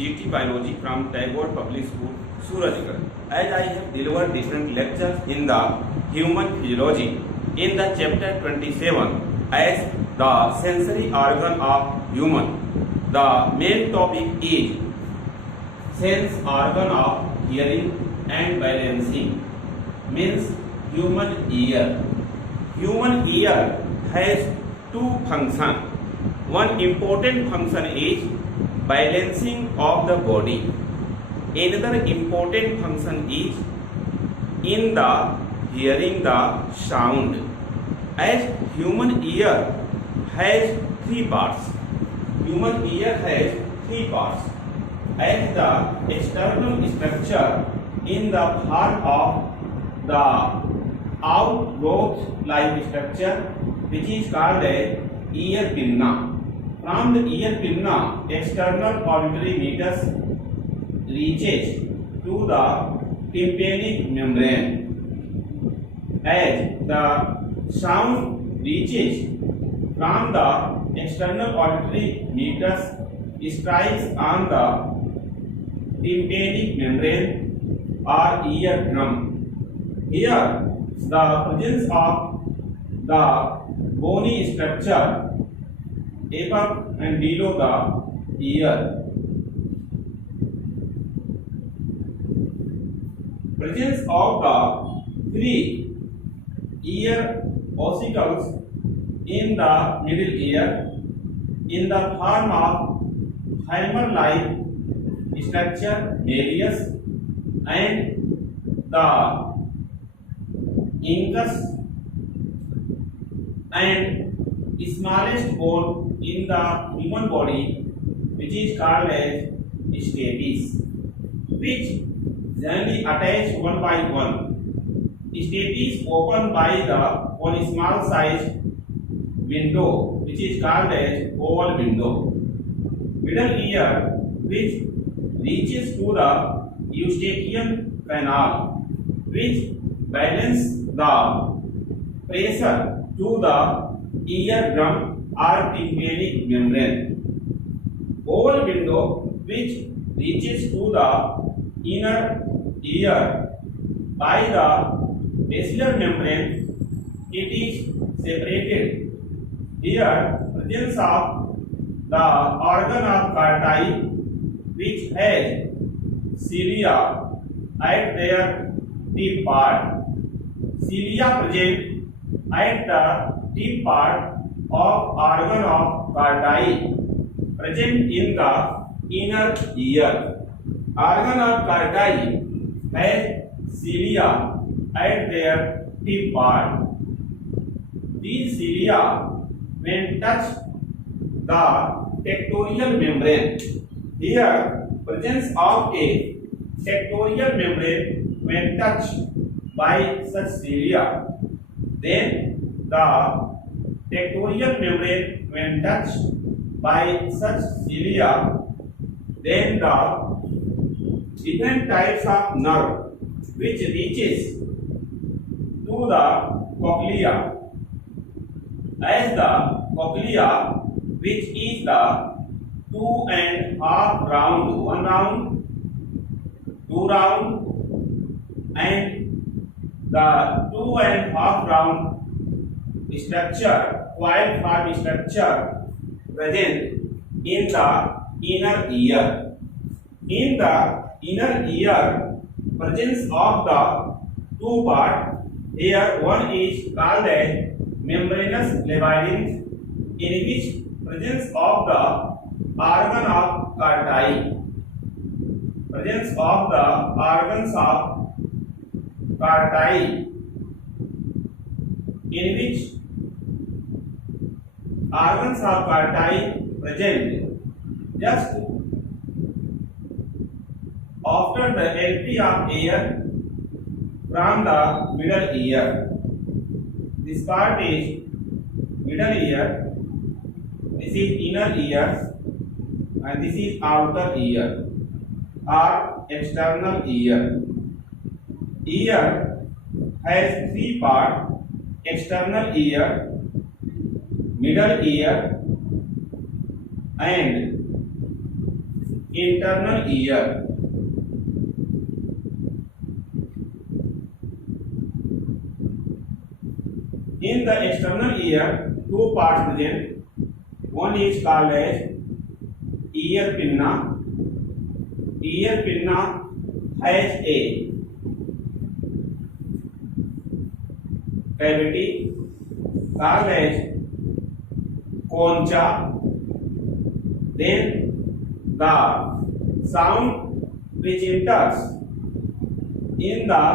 PGT Biology from Tagore Public School, Surajgarh. As I have delivered different lectures in the human physiology in the chapter 27 as the sensory organ of human. The main topic is sense organ of hearing and balancing, means human ear. Human ear has two functions. One important function is balancing of the body. Another important function is in the hearing the sound. As human ear has three parts. Human ear has three parts. As the external structure in the form of the outgrowth like structure, which is called as ear pinna. From the ear pinna, external auditory meatus reaches to the tympanic membrane. As the sound reaches from the external auditory meatus strikes on the tympanic membrane or eardrum. Here, the presence of the bony structure above and below the ear, presence of the three ear ossicles in the middle ear in the form of hammer-like structure malleus and the incus, and smallest bone in the human body, which is called as stapes, which generally attach one by one. Stapes open by the one small sized window, which is called as oval window. Middle ear, which reaches to the eustachian canal, which balance the pressure to the eardrum or tympanic membrane. Oval window, which reaches to the inner ear by the basilar membrane, it is separated. Here, presence of the organ of Carti, which has cilia at their tip part. Cilia present at the tip part of organ of Carti, present in the inner ear. Organ of Carti has cilia at their tip part. These cilia, when touch the tectorial membrane, here presence of a tectorial membrane when touched by such cilia, then the tectorial membrane when touched by such cilia, then the different types of nerve which reaches to the cochlea, as the cochlea, which is the 2.5 round, 1 round, 2 round, and the 2.5 round structure, coil form structure present in the inner ear. In the inner ear, presence of the two parts. Here one is called as membranous labyrinth, in which presence of the organ of Carti. Presence of the organs of Carti, in which organs of Carti present just after the entry of air from the middle ear. This part is middle ear, this is inner ear, and this is outer ear or external ear. Ear has three parts: external ear, middle ear, and internal ear. In the external ear, two parts present. One is called as ear pinna. Ear pinna has a cavity called as concha. Then the sound which enters in the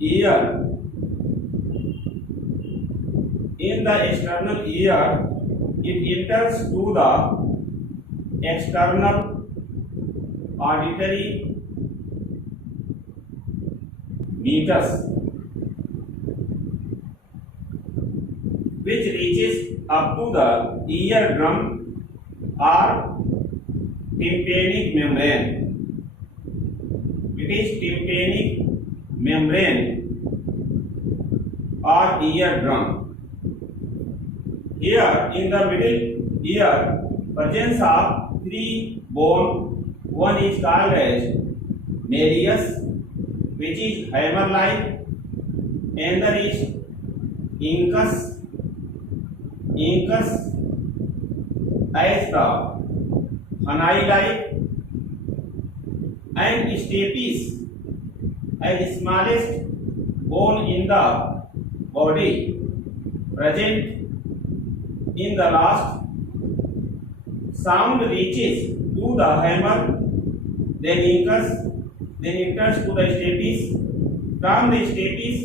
ear, in the external ear, it enters to the external auditory meatus, which reaches up to the eardrum or tympanic membrane. It is tympanic membrane or eardrum. Here in the middle ear, presence of three bone. One is called as malleus, which is hammer-like. Another is incus. Incus as the honey-like, and stapes as the smallest bone in the body, present in the last. Sound reaches to the hammer, then incus, then enters to the stapes. From the stapes,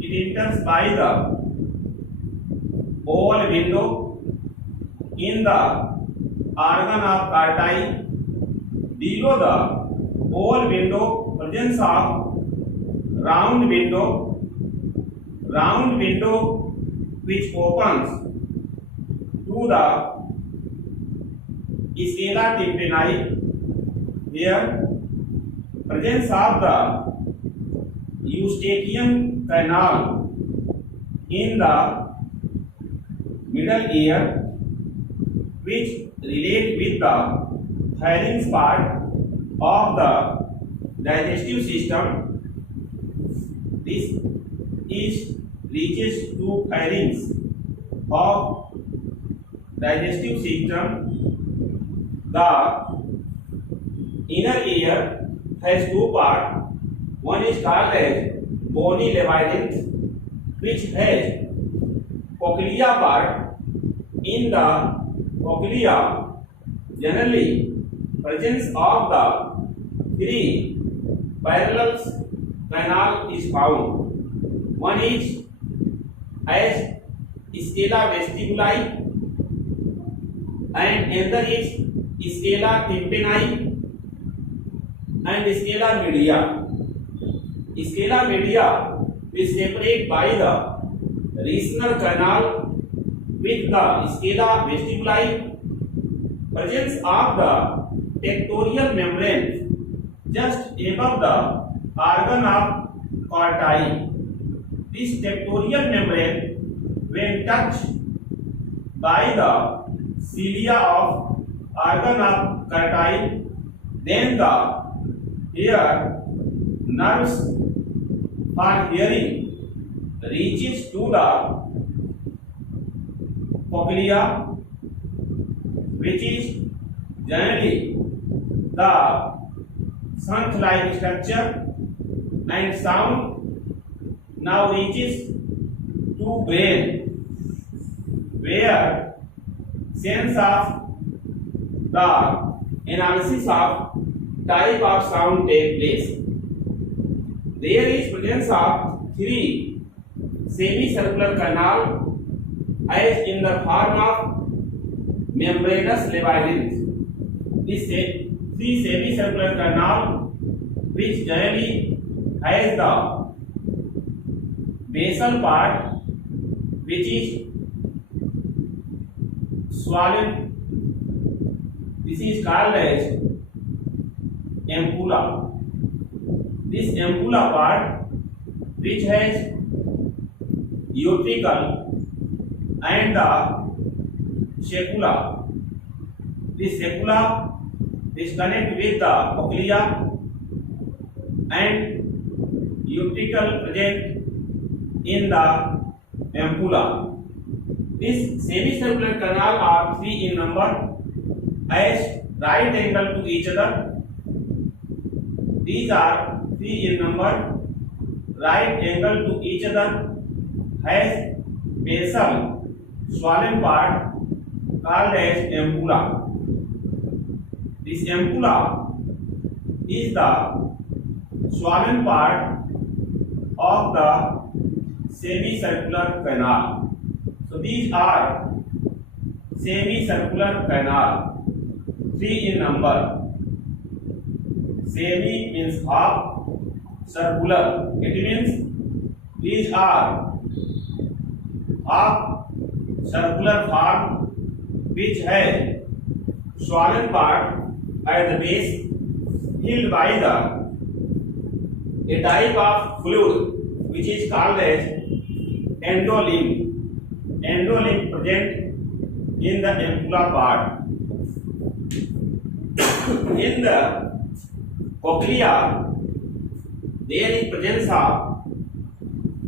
it enters by the oval window in the organ of Carti. Below the oval window, presence of round window which opens to the scala tympani. Here, presence of the Eustachian canal in the middle ear, which relate with the pharynx part of the digestive system. This is reaches to pharynx of digestive system. The inner ear has two parts. One is called as bony labyrinth, which has cochlea part. In the cochlea, generally presence of the three parallel canal is found. One is as scala vestibuli, and another is scala tympani and scala media. Scala media is separated by the rational canal with the scala vestibuli. Presence of the tectorial membrane just above the organ of Carti. This tectorial membrane, when touched by the cilia of organ of Carti, then the ear nerves for hearing reaches to the cochlea, which is generally the shank-like structure, and sound now reaches to brain, where sense of the analysis of type of sound take place. There is presence of three semicircular canal as in the form of membranous labyrinth. This three semicircular canal, which generally has the basal part, which is swollen. This is called as ampulla. This ampulla part, which has utricle and the scapula. This scapula is connect with the cochlea and cuticle present in the ampulla. These semicircular canal are 3 in number as right angle to each other. These are 3 in number, right angle to each other, has basal swollen part called as ampulla. This ampulla is the swollen part of the semicircular canal. So these are semicircular canal, 3 in number. Semi means half, circular it means these are half circular form which has swollen part at the base filled by a type of fluid which is called as endolymph. Endolymph present in the ampulla part. In the cochlea, there is presence of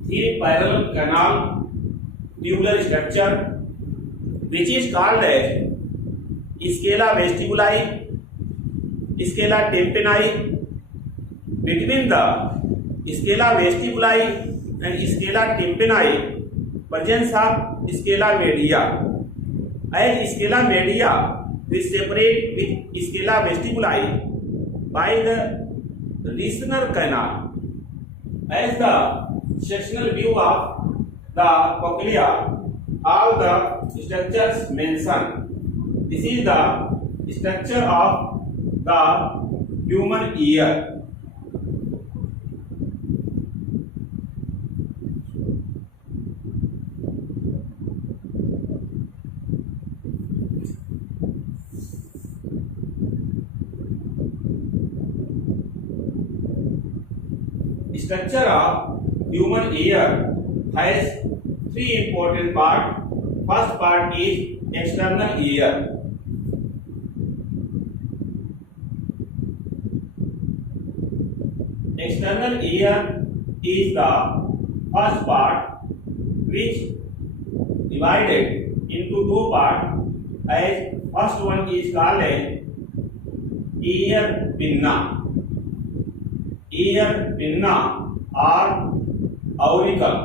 3 parallel canal tubular structure which is called as scala vestibuli, scala tympani. Between the scala vestibuli and scala tympani, presence of scala media. As scala media is separate with scala vestibuli by the Reissner canal. As the sectional view of the cochlea, all the structures mentioned. This is the structure of the human ear. Structure of human ear has 3 important parts. First part is external ear. External ear is the first part which divided into 2 parts. As first one is called as ear pinna. Ear pinna or auricle.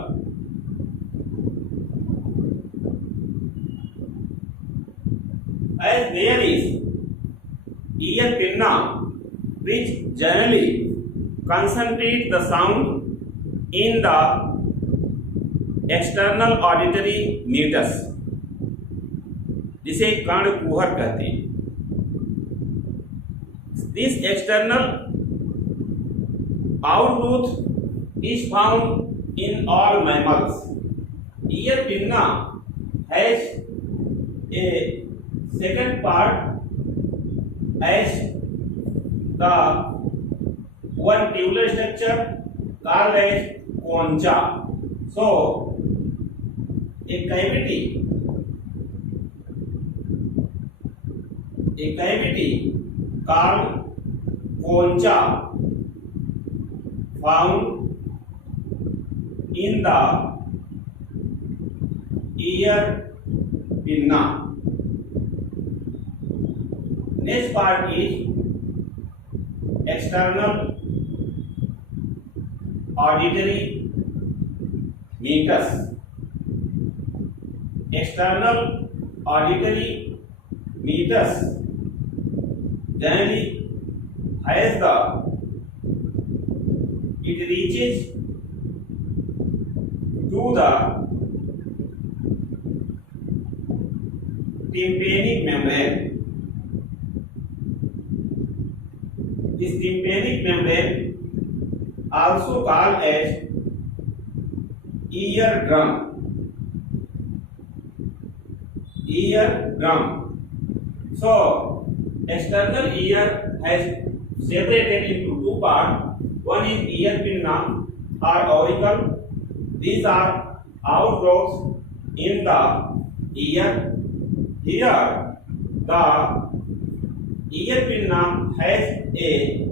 As there is ear pinna which generally concentrate the sound in the external auditory meatus, जिसे कर्णकुहर कहते हैं. This external outgrowth is found in all mammals. Ear pinna has a second part as the one tubular structure called as concha. So a cavity called concha found in the ear pinna. Next part is external auditory meatus. External auditory meatus generally has the it reaches to the tympanic membrane. This tympanic membrane also called as eardrum. Eardrum. So external ear has separated into 2 parts. One is ear pinna or auricle. These are outgrowths in the ear. Here the ear pinna has a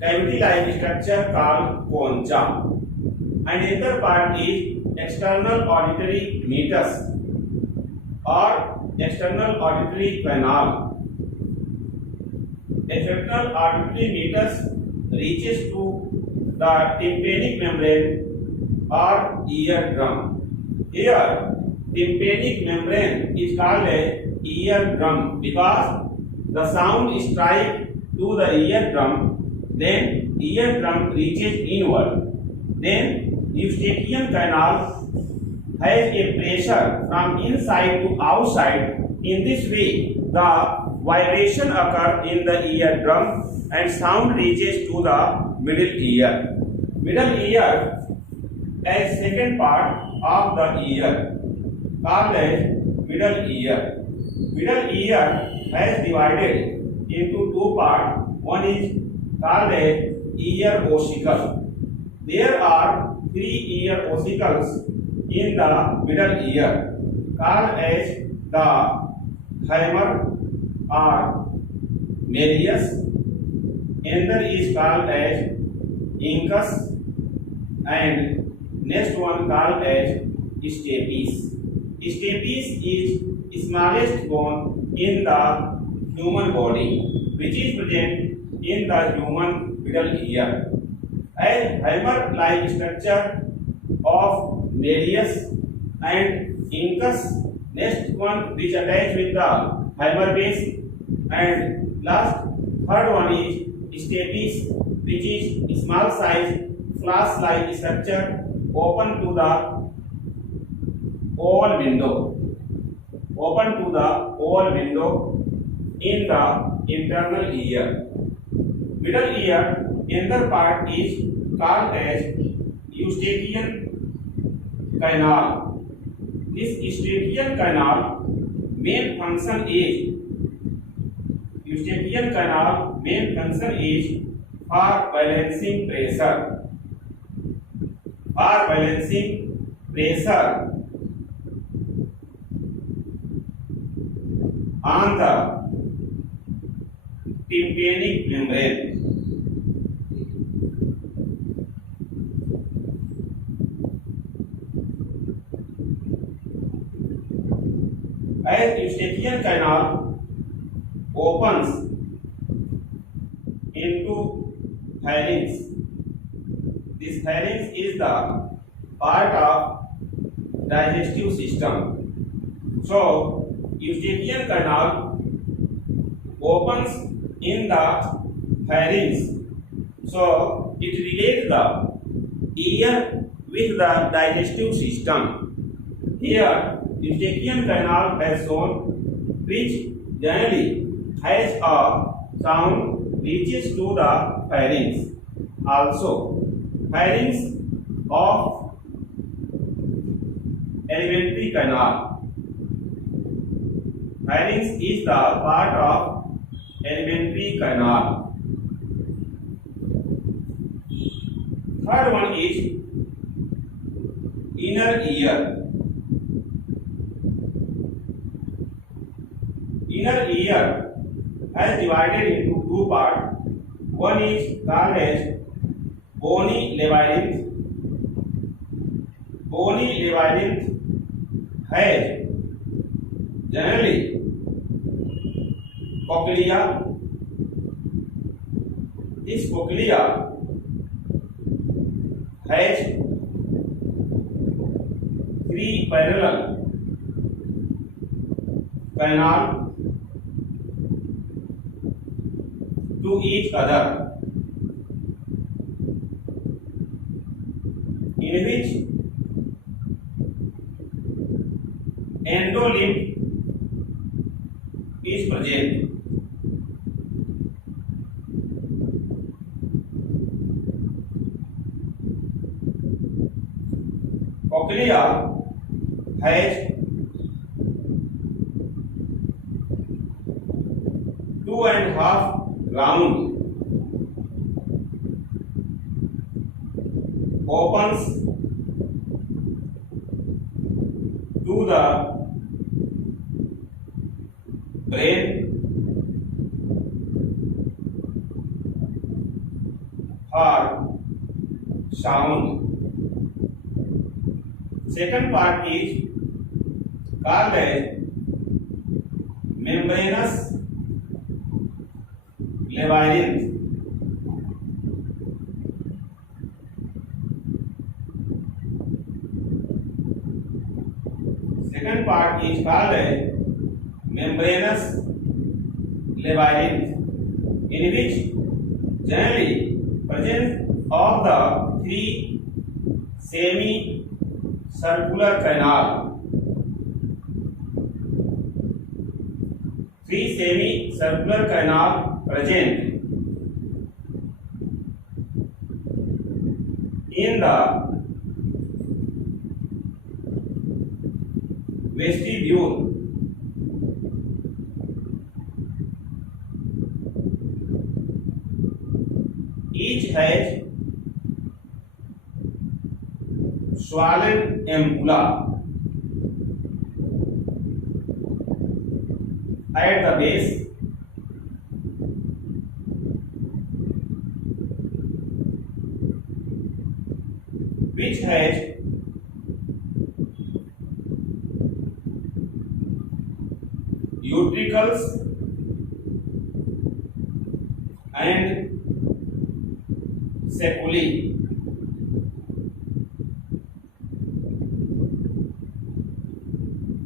cavity-like structure called concha, and another part is external auditory meatus or external auditory canal. External auditory meatus reaches to the tympanic membrane or eardrum. Here, tympanic membrane is called a eardrum because the sound strikes to the eardrum, then eardrum reaches inward. Then Eustachian canal has a pressure from inside to outside. In this way, the vibration occurs in the eardrum and sound reaches to the middle ear. Middle ear as second part of the ear called as middle ear. Middle ear has divided into two parts. One is called as ear ossicle. There are three ear ossicles in the middle ear called as the hammer or malleus. Another is called as incus and next one called as stapes. Stapes is smallest bone in the human body which is present in the human middle ear. A hammer-like structure of malleus and incus, next one which attached with the hammer base, and last third one is stapes which is small size flask-like structure open to the oval window in the internal ear. Middle ear, another part is called as Eustachian canal. This Eustachian canal main function is for balancing pressure. On the tympanic membrane. As Eustachian canal opens into pharynx, this pharynx is the part of digestive system. So, Eustachian canal opens in the pharynx. So, it relates the ear with the digestive system. Here, Eustachian canal has shown which generally has a sound reaches to the pharynx. Also, pharynx of alimentary canal. Pharynx is the part of alimentary canal. Third one is inner ear. Inner ear has divided into two parts. One is called as bony labyrinth. Bony labyrinth has generally cochlea. This cochlea has three parallel canal to each other, in which endolymph is present. Cochlea has 2.5 round opens to the brain or sound. Second part is called as membranous labyrinth. Second part is called as membranous labyrinth, in which generally presence of the three semi-circular canal. Three semi-circular canal present in the vestibule. Each has swollen ampulla at the base, which has utricles and seculi.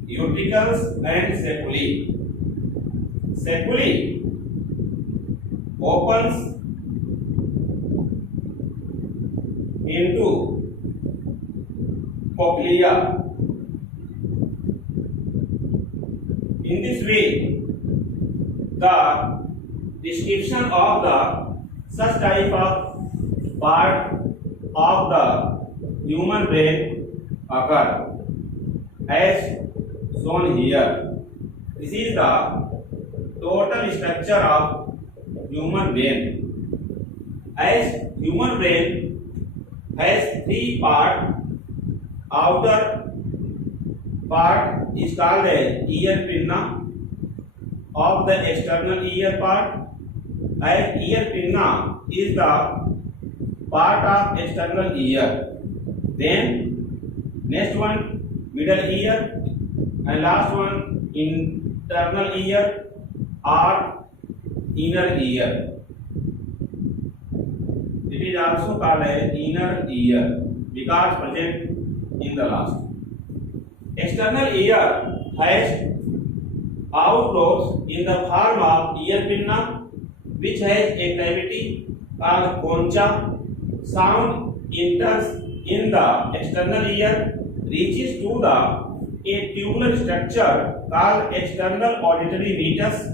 Utricles and seculi. Seculi opens into cochlea. In this way, the description of the such type of part of the human brain occur as shown here. This is the total structure of human brain. As human brain has three parts, outer part is called as ear pinna of the external ear part, as ear pinna is the part of external ear. Then next one middle ear, and last one internal ear or inner ear. It is also called as inner ear because present in the last. External ear has outgrowths in the form of ear pinna, which has a cavity called concha. Sound enters in the external ear, reaches to a tubular structure called external auditory meatus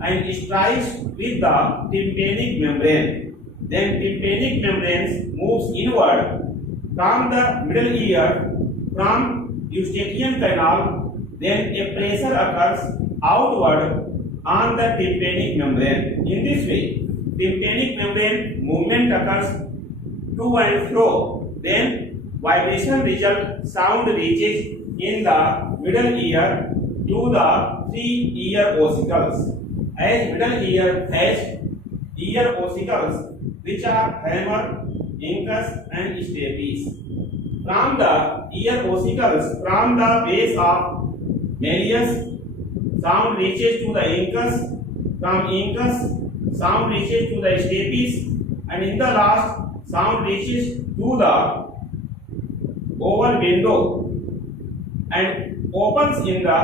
and strikes with the tympanic membrane. Then tympanic membrane moves inward from the middle ear from Eustachian canal. Then a pressure occurs outward on the tympanic membrane. In this way, tympanic membrane movement occurs to and fro. Then vibration result, sound reaches in the middle ear to the three ear ossicles. As middle ear has ear ossicles which are hammer, incus and stapes. From the ear ossicles, from the base of malleus, sound reaches to the incus. From incus, sound reaches to the stapes, and in the last, sound reaches to the oval window and opens in the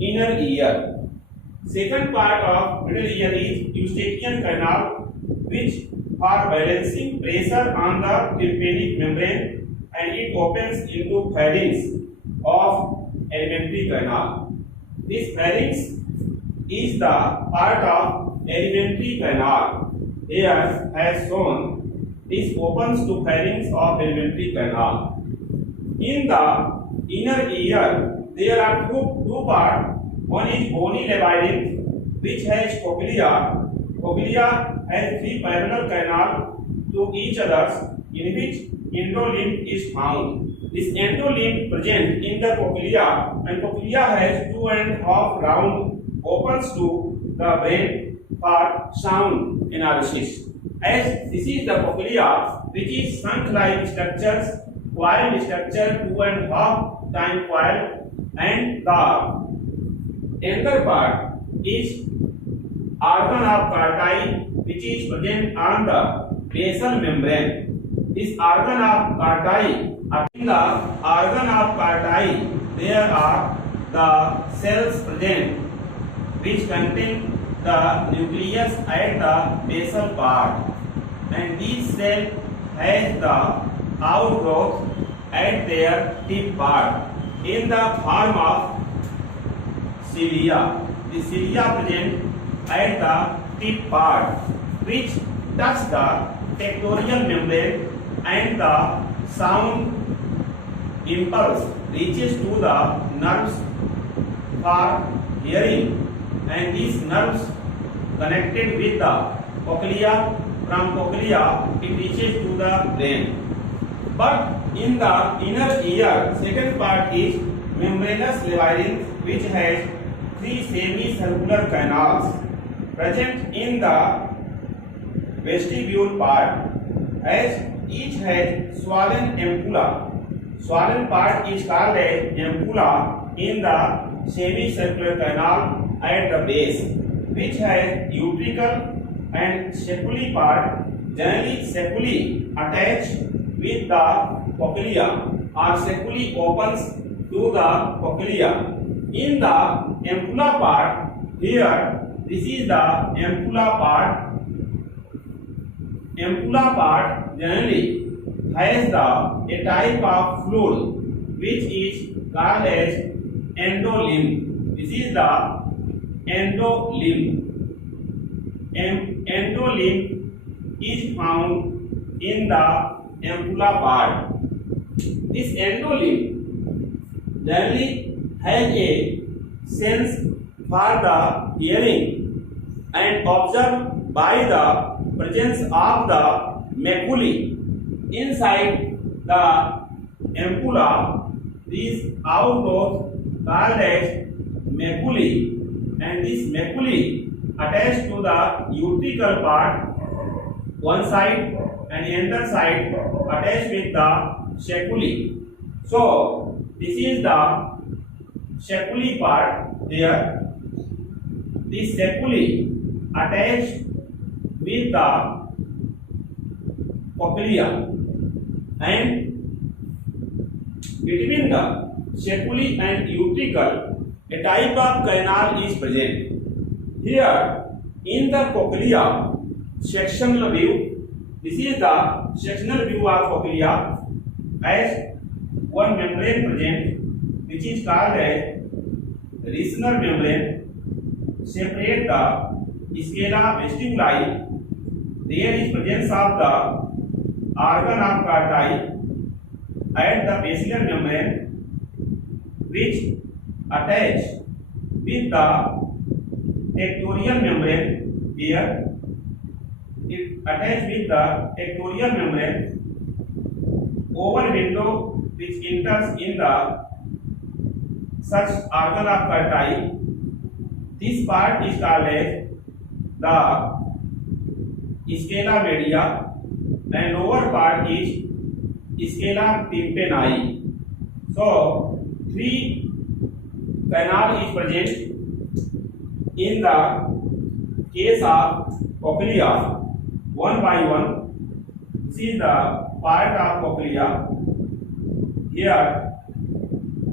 inner ear. Second part of middle ear is Eustachian canal, which for balancing pressure on the tympanic membrane, and it opens into pharynx of alimentary canal. This pharynx is the part of alimentary canal. Here, as shown, this opens to pharynx of alimentary canal. In the inner ear, there are two parts. One is bony labyrinth, which has cochlea. Cochlea has three parallel canals to each other, in which endolimb is found. This endolimb present in the cochlea, and cochlea has 2.5 round opens to the brain for sound analysis. as this is the cochlea, which is shunt-like structures, coiled structure 2.5 time coil, and the another part is organ of Carti, which is present on the basal membrane. This organ of Carti, in the organ of Carti, there are the cells present which contain the nucleus at the basal part, and this cell has the outgrowth at their tip part in the form of cilia. The cilia present at the tip part, which touch the tectorial membrane, and the sound impulse reaches to the nerves for hearing, and these nerves connected with the cochlea. From cochlea it reaches to the brain. But in the inner ear, second part is membranous labyrinth, which has 3 semicircular canals present in the vestibule part, as each has swollen ampulla. Swollen part is called as ampulla in the semicircular canal at the base, which has utricle and seculi part. Generally seculi attach with the cochlea, or seculi opens to the cochlea. In the ampulla part, here this is the ampulla part. Ampulla part generally has a type of fluid which is called as endolymph. This is the endolymph. Endolymph is found in the ampulla part. This endolymph generally has a sense for the hearing and observed by the presence of the maculae inside the ampulla. This outgrowth called as maculae, and this maculae attached to the utricle part one side, and another side attached with the seculi. So this is the seculi part there. This seculi attached with the cochlea, and between the seculi and utricle a type of canal is present. Here in the cochlea sectional view, this is the sectional view of cochlea, as one membrane present which is called as Reissner membrane separate the scala vestibuli. There is presence of the organ of Carti at the basilar membrane, which attach with the tectorial membrane. Here it attached with the tectorial membrane. Oval window which enters in the such organ of Carti. This part is called as the scala media, and lower part is scala tympani. So 3 canal is present in the case of cochlea, one by one. This is the part of cochlea. Here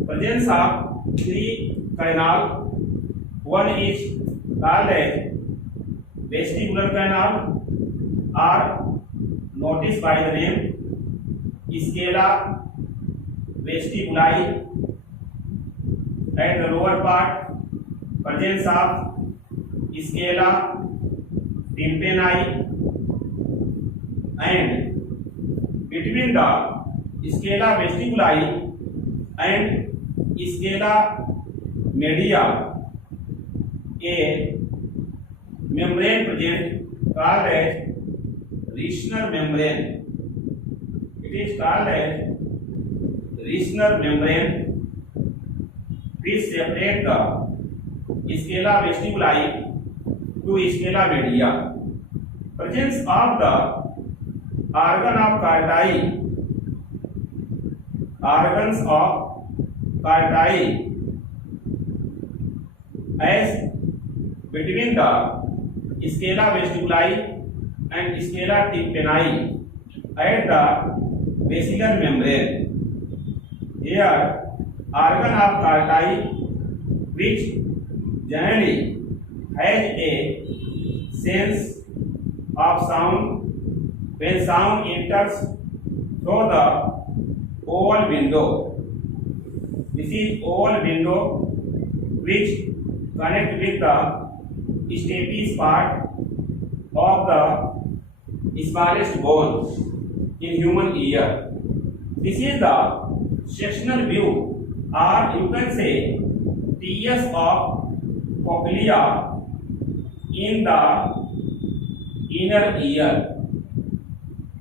presence of 3 canal. One is called as vestibular canal, or noticed by the name scala vestibuli. At the lower part, presence of scala tympani, and between the scala vestibuli and scala media a membrane present called as Reissner membrane. It is called as Reissner membrane, which separate the scala vestibuli to scala media. presence of the organ of Carti, organs of Carti as between the scala vestibuli and scala tympani at the basilar membrane. Here, organ of Carti, which generally has a sense of sound when sound enters through the oval window. This is oval window which connect with the stapes part of the smallest bone in human ear. This is the sectional view, or you can say TS of cochlea in the inner ear.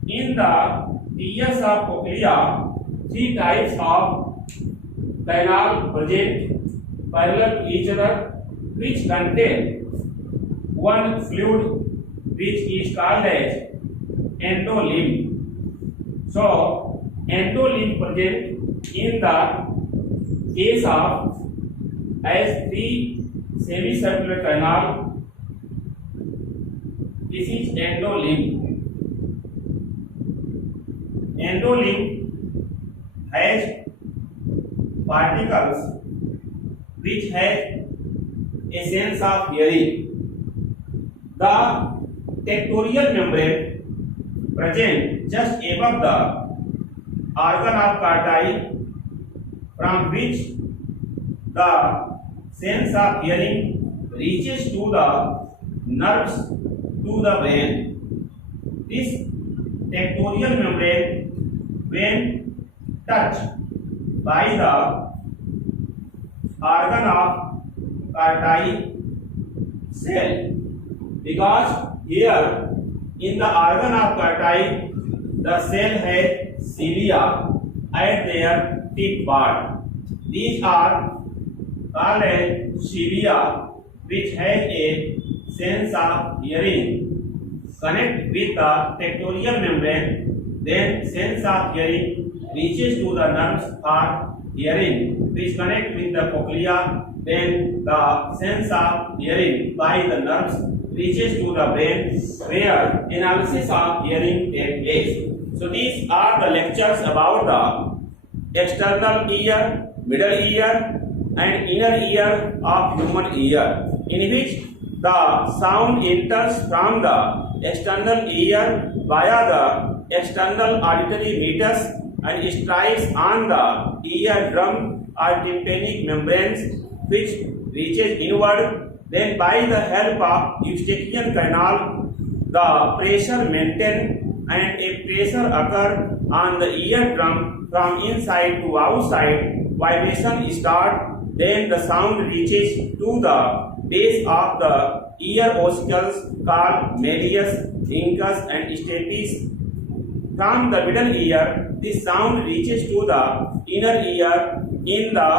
In the TS of cochlea, three types of canal present parallel to each other, which contain one fluid which is called as endolymph. So, endolymph present in the case of as three semicircular canal. This is endolymph. Endolymph has particles which have a sense of hearing. The tectorial membrane present just above the organ of Carti, from which the sense of hearing reaches to the nerves to the brain. This tectorial membrane, when touched by the organ of Carti cell, because here in the organ of Carti the cell has cilia at their tip part. These are called as cilia, which has a sense of hearing. Connect with the tectorial membrane, then sense of hearing reaches to the nerves for hearing, which connect with the cochlea, then the sense of hearing by the nerves reaches to the brain, where analysis of hearing takes place. So these are the lectures about the external ear, middle ear and inner ear of human ear, in which the sound enters from the external ear via the external auditory meatus and strikes on the eardrum or tympanic membranes, which reaches inward. Then by the help of Eustachian canal, the pressure maintained and a pressure occur on the eardrum from inside to outside. Vibration start. Then the sound reaches to the base of the ear ossicles called malleus, incus and stapes. From the middle ear, this sound reaches to the inner ear in the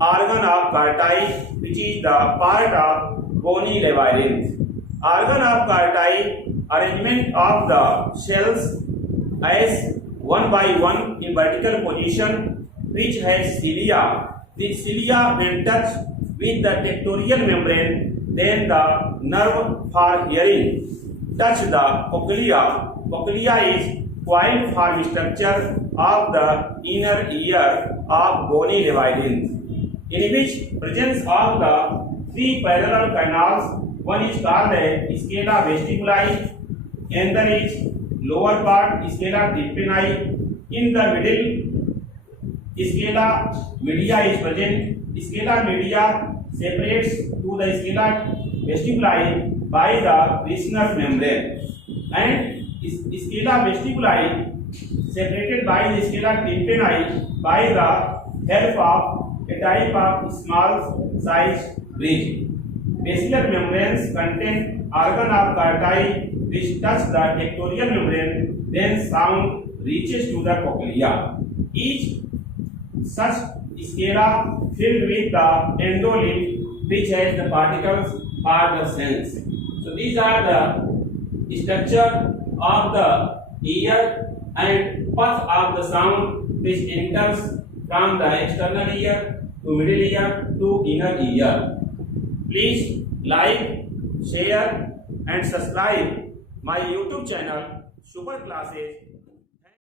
organ of Carti, which is the part of bony labyrinth. Organ of Carti, arrangement of the cells as one by one in vertical position, which has cilia. The cilia, when touched with the tectorial membrane, then the nerve for hearing touch the cochlea. Cochlea is coil-form structure of the inner ear of bony labyrinth, in which presence of the three parallel canals. One is called the scala vestibuli, and there is lower part scala tympani. In the middle, scala media is present. Scala media separates to the scala vestibuli by the Reissner's membrane, and scala vestibuli separated by the scala tympani by the help of a type of small size bridge. Basilar membranes contain organ of Carti which touch the tectorial membrane, then sound reaches to the cochlea. Each such scala filled with the endolymph, which has the particles for the sense. So these are the structure of the ear and path of the sound which enters from the external ear to middle ear to inner ear. Please like, share and subscribe my YouTube channel Super Classes